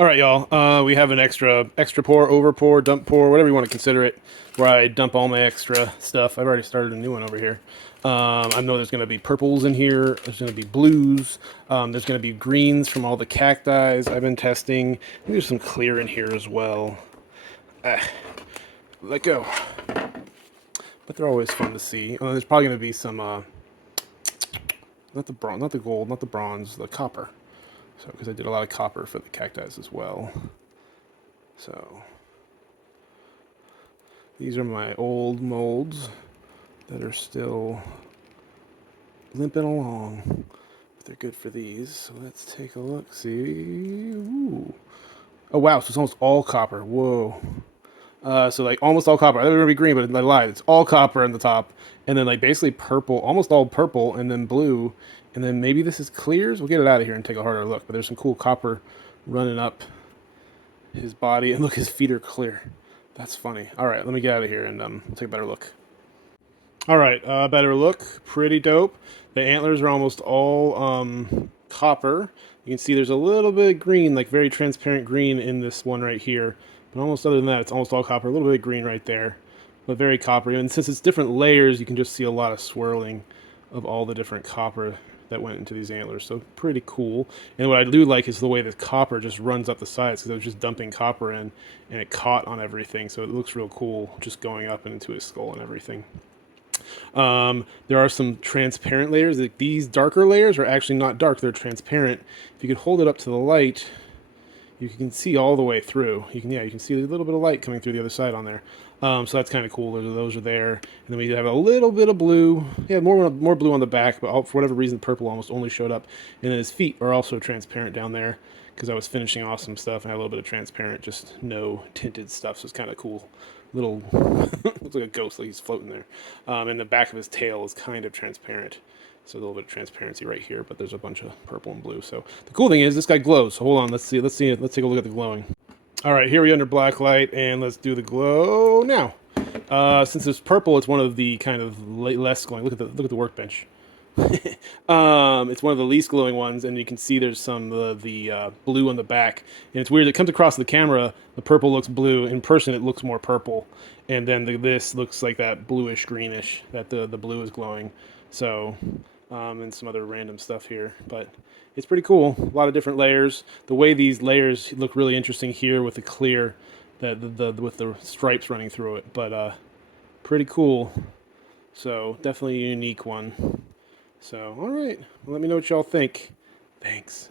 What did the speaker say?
All right, y'all. We have an extra pour, over pour, dump pour, whatever you want to consider it, where I dump all my extra stuff. I've already started a new one over here. I know there's going to be purples in here. There's going to be blues. There's going to be greens from all the cacti I've been testing. I think there's some clear in here as well. Ah, let go. But they're always fun to see. There's probably going to be some, not the bronze, not the gold, not the bronze, the copper. So, because I did a lot of copper for the cacti as well. So, these are my old molds that are still limping along. But they're good for these. So let's take a look. See? Ooh. Oh wow, so it's almost all copper. Whoa. So like almost all copper. I thought it was gonna be green, but I lied. It's all copper on the top, and then like basically purple, almost all purple, and then blue, and then maybe this is clears. We'll get it out of here and take a harder look. But there's some cool copper running up his body, and look, his feet are clear. That's funny. All right, let me get out of here and we'll take a better look. All right, better look. Pretty dope. The antlers are almost all copper. You can see there's a little bit of green, like very transparent green in this one right here. But almost other than that, it's almost all copper. A little bit of green right there, but very coppery. And since it's different layers, you can just see a lot of swirling of all the different copper that went into these antlers. So pretty cool. And what I do like is the way the copper just runs up the sides, because I was just dumping copper in and it caught on everything. So it looks real cool just going up into his skull and everything. There are some transparent layers. Like these darker layers are actually not dark, they're transparent. If you could hold it up to the light, you can see all the way through. You can see a little bit of light coming through the other side on there. So that's kind of cool. Those are there. And then we have a little bit of blue. Yeah, more blue on the back, but for whatever reason, purple almost only showed up. And then his feet are also transparent down there because I was finishing off some stuff and had a little bit of transparent, just no tinted stuff. So it's kind of cool. Little looks like a ghost, like he's floating there. And the back of his tail is kind of transparent. So a little bit of transparency right here, but there's a bunch of purple and blue. So the cool thing is this guy glows. So hold on, let's take a look at the glowing. All right, here we are under black light, and let's do the glow now. Since it's purple, it's one of the kind of less glowing. Look at the workbench. It's one of the least glowing ones, and you can see there's some of the blue on the back. And it's weird. It comes across the camera, the purple looks blue. In person, it looks more purple, and then this looks like that bluish greenish. That the blue is glowing. So, and some other random stuff here, but it's pretty cool. A lot of different layers. The way these layers look really interesting here with the clear, with the stripes running through it. But pretty cool. So definitely a unique one. So, all right. Well, let me know what y'all think. Thanks.